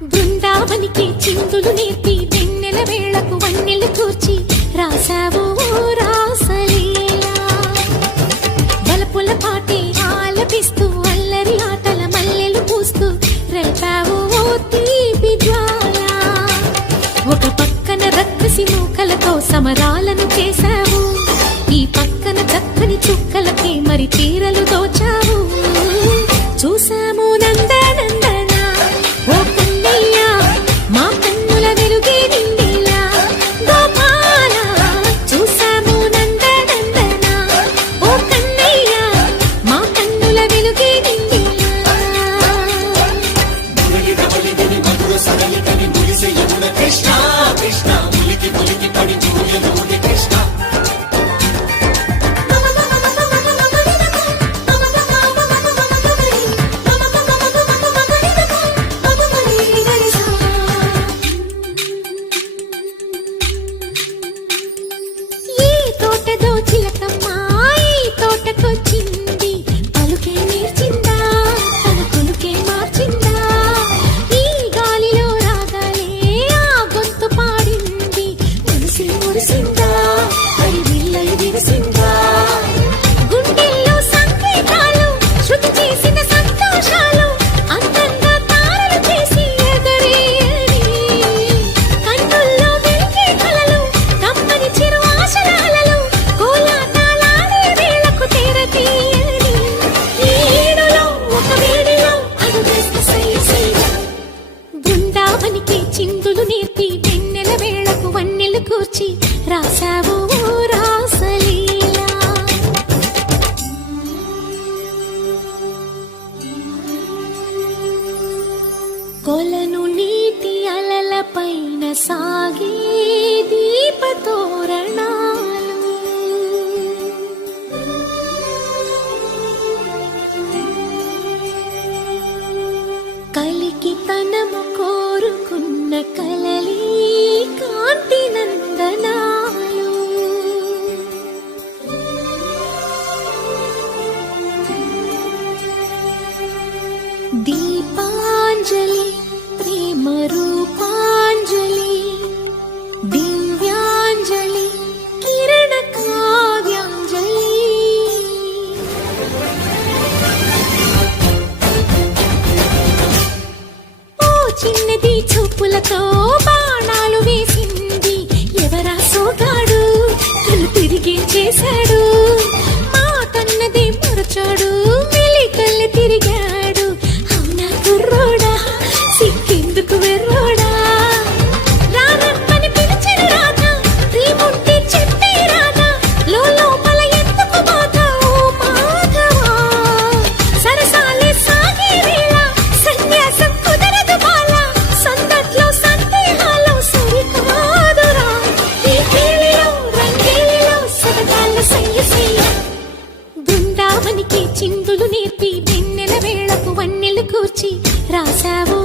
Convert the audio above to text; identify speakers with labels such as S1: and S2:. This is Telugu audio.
S1: బృందావనికి చిందులు నేర్పి వెన్నెల వేళకు వన్నెలు కూర్చి రాసావు రాసలీలా. బలపుల పాటి ఆలపిస్తూ అల్లరి ఆటల మల్లెలు పూస్తూ రేపావు తీపి జ్వాల. ఒక పక్కన రక్కసి మూకలతో సమరాలను చేశావు. ఈ పక్కన చక్కని చుక్కలకి మరి తీరలు దోచావు. చూసాము నందానంద కొలను నీతి అలల పైన సా చిన్నది చూపులతో బాణాలు వేసి రాశావు.